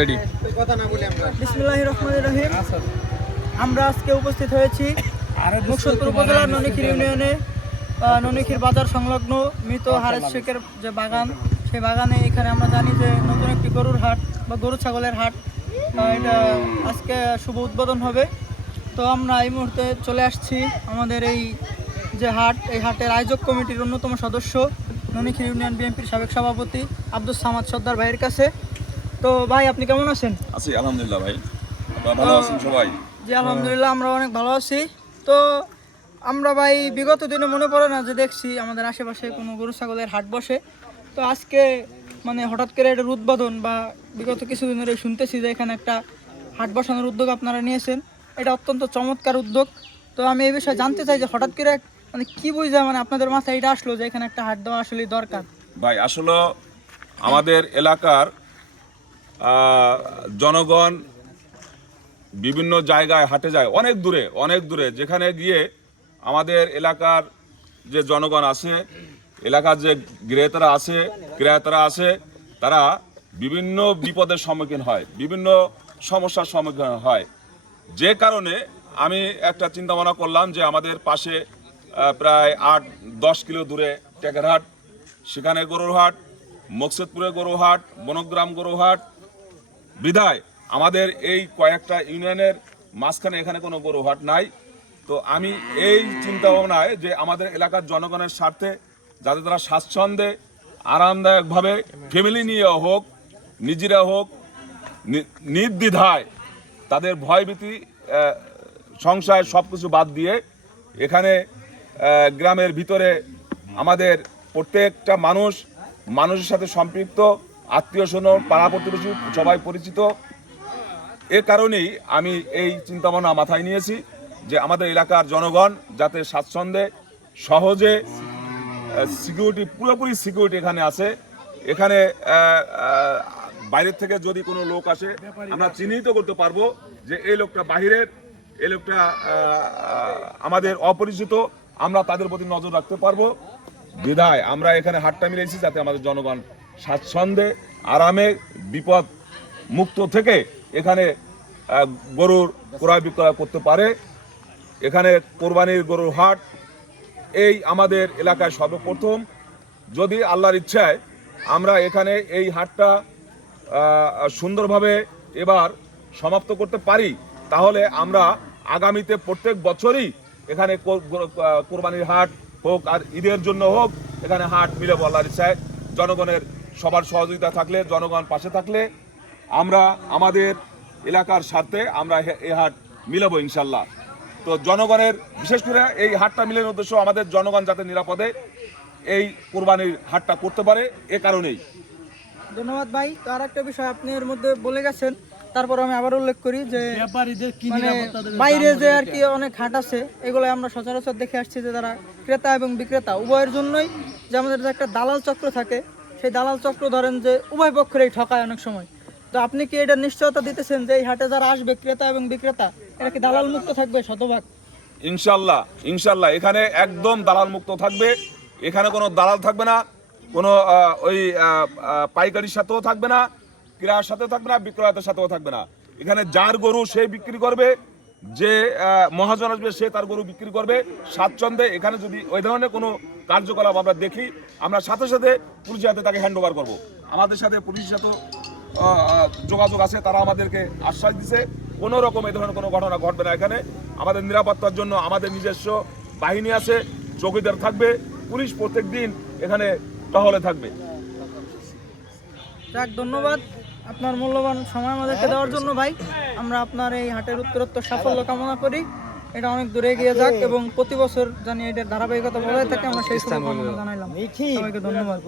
Ready. বিসমিল্লাহির রহমানির রহিম। আমরা আজকে উপস্থিত হয়েছি মুকসুদপুর উপজেলার ননিখির ইউনিয়নে ননিখির বাজার সংলগ্ন মৃত হারেস শেখের যে বাগান, সেই বাগানে এখানে আমরা জানি যে নতুন একটি গরুর হাট বা গরু ছাগলের হাট, এটা আজকে শুভ উদ্বোধন হবে। তো আমরা এই মুহূর্তে চলে আসছি আমাদের এই যে হাট, এই হাটের আয়োজক কমিটির অন্যতম সদস্য ননিখির ইউনিয়ন বিএনপির সাবেক সভাপতি আব্দুস সামাদ সর্দার ভাইয়ের কাছে। তো ভাই, আপনি কেমন আছেন? আছি আলহামদুলিল্লাহ ভাই, আপনারা ভালো আছেন সবাই? জি আলহামদুলিল্লাহ, আমরা অনেক ভালো আছি। তো আমরা ভাই বিগত দিনে মনে পড়ে না যে দেখছি আমাদের আশেপাশে কোনো গরু ছাগলের হাট বসে। তো আজকে মানে হঠাৎ করে এটার উদ্বোধন, বা বিগত কিছুদিন ধরে শুনতেছি যে এখানে একটা হাট বসানোর উদ্যোগ আপনারা নিয়েছেন। এটা অত্যন্ত চমৎকার উদ্যোগ। তো আমি এই বিষয়ে জানতে চাই যে হঠাৎ করে মানে কি বুঝা মানে আপনাদের মাথায় এটা আসলো যে এখানে একটা হাট দেওয়া আসলে দরকার? ভাই আসলে আমাদের এলাকার জনগণ বিভিন্ন জায়গায় হাটে যায়, অনেক দূরে, যেখানে গিয়ে আমাদের এলাকার যে জনগণ আছে, এলাকার যে ক্রেতারা আছে, তারা বিভিন্ন বিপদের সম্মুখীন হয়, বিভিন্ন সমস্যার সম্মুখীন হয়। যে কারণে আমি একটা চিন্তা ভাবনা করলাম যে আমাদের পাশে প্রায় 8-10 কিলো দূরে টেকেরহাট, সেখানে গরুর হাট, মুকসুদপুরে গরু হাট, বনগ্রাম গরু হাট বিধায় আমাদের এই কয়েকটা ইউনিয়নের মাঝখানে এখানে কোনো গরু হাট নাই। তো আমি এই চিন্তা ভাবনায় যে আমাদের এলাকার জনগণের স্বার্থে যাতে তারা স্বাচ্ছন্দ্যে আরামদায়কভাবে ফ্যামিলি নিয়ে হোক, নিজেরা হোক, নির্দ্বিধায় তাদের ভয়ভীতি সংশয় সব কিছু বাদ দিয়ে এখানে গ্রামের ভিতরে আমাদের প্রত্যেকটা মানুষের সাথে সম্পৃক্ত, আত্মীয় স্বজন, পাড়া প্রতিবেশী সবাই পরিচিত। এ কারণেই আমি এই চিন্তাভাবনা মাথায় নিয়েছি যে আমাদের এলাকার জনগণ যাতে স্বাচ্ছন্দ্যে সহজে সিকিউরিটি, পুরোপুরি সিকিউরিটি এখানে আছে। এখানে বাইরের থেকে যদি কোনো লোক আসে আমরা চিহ্নিত করতে পারবো যে এই লোকটা বাহিরের, এই লোকটা আমাদের অপরিচিত, আমরা তাদের প্রতি নজর রাখতে পারবো। বিধায় আমরা এখানে হাটটা মিলেছি যাতে আমাদের জনগণ স্বাচ্ছন্দ্যে আরামে বিপদ মুক্ত থেকে এখানে গরুর ক্রয় বিক্রয় করতে পারে। এখানে কোরবানির গরুর হাট এই আমাদের এলাকায় সর্বপ্রথম। যদি আল্লাহর ইচ্ছায় আমরা এখানে এই হাটটা সুন্দরভাবে এবার সমাপ্ত করতে পারি, তাহলে আমরা আগামীতে প্রত্যেক বছরই এখানে কোরবানির হাট হোক আর ঈদের জন্য হোক, এখানে হাট মিলব আল্লাহর ইচ্ছায়। জনগণের সবার সহযোগিতা থাকলে, জনগণ পাশে থাকলে আমরা আমাদের এলাকার স্বার্থে আমরা এই হাট মিলাব ইনশাল্লাহ। তো জনগণের, বিশেষ করে এই হাটটা মিলানোর উদ্দেশ্য আমাদের জনগণ যাতে নিরাপদে এই কোরবানির হাটটা করতে পারে, এ কারণেই। ধন্যবাদ ভাই। তো আর একটা বিষয় আপনি এর মধ্যে বলে গেছেন, তারপর আমি আবার উল্লেখ করি যে মানে বাইরে যে আর কি অনেক হাট আছে, এগুলো আমরা সচরাচর দেখে আসছি যে তারা ক্রেতা এবং বিক্রেতা উভয়ের জন্যই যে আমাদের যে একটা দালাল চক্র থাকে, সেই দালাল চক্র ধরেন যে উভয় পক্ষেরই ঠকায় অনেক সময়। তো আপনি কি এটা নিশ্চয়তা দিতেছেন যে এই হাটে যারা আসবে ক্রেতা এবং বিক্রেতা, এটা কি দালাল মুক্ত থাকবে শতভাগ? ইনশাল্লাহ এখানে একদম দালাল মুক্ত থাকবে। এখানে কোনো দালাল থাকবে না, কোনো ওই পাইকারির সাথেও থাকবে না, ক্রেতার সাথেও থাকবে না, বিক্রয়ের সাথেও থাকবে না। এখানে যার গরু সে বিক্রি করবে, যে মহাজন আসবে সে তার গরু বিক্রি করবে স্বাচ্ছন্দ্যে। এখানে যদি ওই ধরনের কোনো কার্যকলাপ আমরা দেখি, আমরা সাথে সাথে পুলিশের হাতে তাকে হ্যান্ড ওভার করবো। আমাদের সাথে পুলিশের সাথে যোগাযোগ আছে, তারা আমাদেরকে আশ্বাস দিছে কোনো রকম এই ধরনের কোনো ঘটনা ঘটবে না। এখানে আমাদের নিরাপত্তার জন্য আমাদের নিজস্ব বাহিনী আছে, চৌকিদার থাকবে, পুলিশ প্রত্যেক দিন এখানে টহলে থাকবে। যাক, ধন্যবাদ আপনার মূল্যবান সময় আমাদেরকে দেওয়ার জন্য ভাই। আমরা আপনার এই হাটের উত্তরোত্তর সাফল্য কামনা করি, এটা অনেক দূরে এগিয়ে যাক এবং প্রতি বছর জানি এটার ধারাবাহিকতা বজায় থাকে, আমরা সেই শুভকামনা জানাইলাম। সবাইকে ধন্যবাদ।